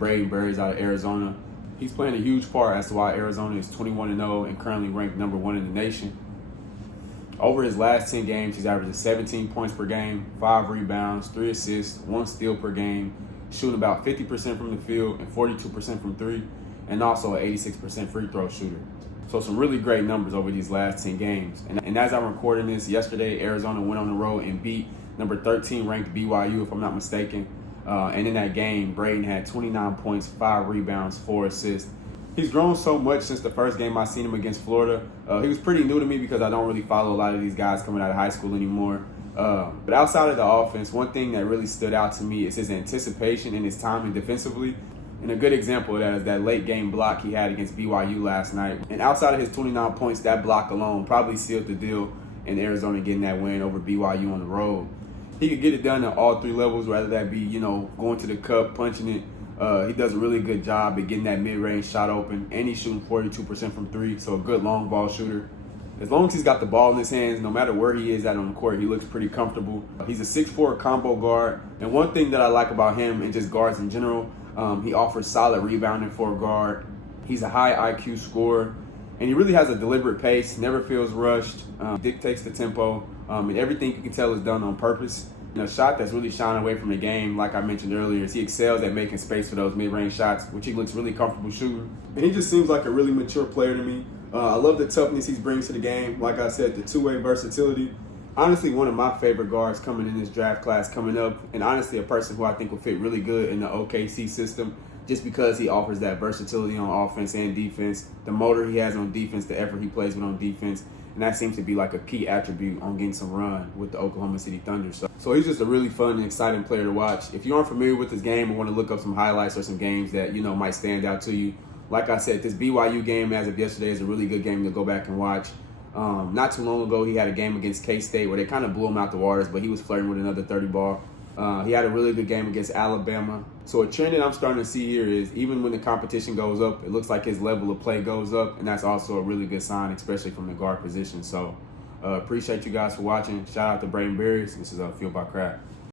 Brayden Burries out of Arizona. He's playing a huge part as to why Arizona is 21-0 and currently ranked #1 in the nation. Over his last 10 games, he's averaging 17 points per game, 5 rebounds, 3 assists, 1 steal per game, shooting about 50% from the field and 42% from 3, and also an 86% free throw shooter. So some really great numbers over these last 10 games. And as I'm recording this, yesterday Arizona went on the road and beat number 13 ranked BYU, if I'm not mistaken. And in that game, Brayden had 29 points, 5 rebounds, 4 assists. He's grown so much since the first game I seen him against Florida. He was pretty new to me because I don't really follow a lot of these guys coming out of high school anymore. But outside of the offense, one thing that really stood out to me is his anticipation and his timing defensively. And a good example of that is that late game block he had against BYU last night. And outside of his 29 points, that block alone probably sealed the deal in Arizona getting that win over BYU on the road. He could get it done at all 3 levels, whether that be, going to the cup, punching it. He does a really good job at getting that mid-range shot open, and he's shooting 42% from 3, so a good long ball shooter. As long as he's got the ball in his hands, no matter where he is at on the court, he looks pretty comfortable. He's a 6'4" combo guard, and one thing that I like about him and just guards in general, he offers solid rebounding for a guard. He's a high IQ scorer, and he really has a deliberate pace, never feels rushed, dictates the tempo, and everything you can tell is done on purpose. A shot that's really shining away from the game, like I mentioned earlier, is he excels at making space for those mid-range shots, which he looks really comfortable shooting. And he just seems like a really mature player to me. I love the toughness he brings to the game. Like I said, the two-way versatility. Honestly, one of my favorite guards coming in this draft class coming up, and honestly a person who I think will fit really good in the OKC system just because he offers that versatility on offense and defense, the motor he has on defense, the effort he plays with on defense, and that seems to be like a key attribute on getting some run with the Oklahoma City Thunder. So he's just a really fun and exciting player to watch. If you aren't familiar with his game or want to look up some highlights or some games that, might stand out to you, like I said, this BYU game as of yesterday is a really good game to go back and watch. Not too long ago, he had a game against K-State where they kind of blew him out the waters, but he was flirting with another 30 ball. He had a really good game against Alabama. So a trend that I'm starting to see here is even when the competition goes up, it looks like his level of play goes up, and that's also a really good sign, especially from the guard position. So appreciate you guys for watching. Shout out to Brayden Burries. This is Fueled by Craft.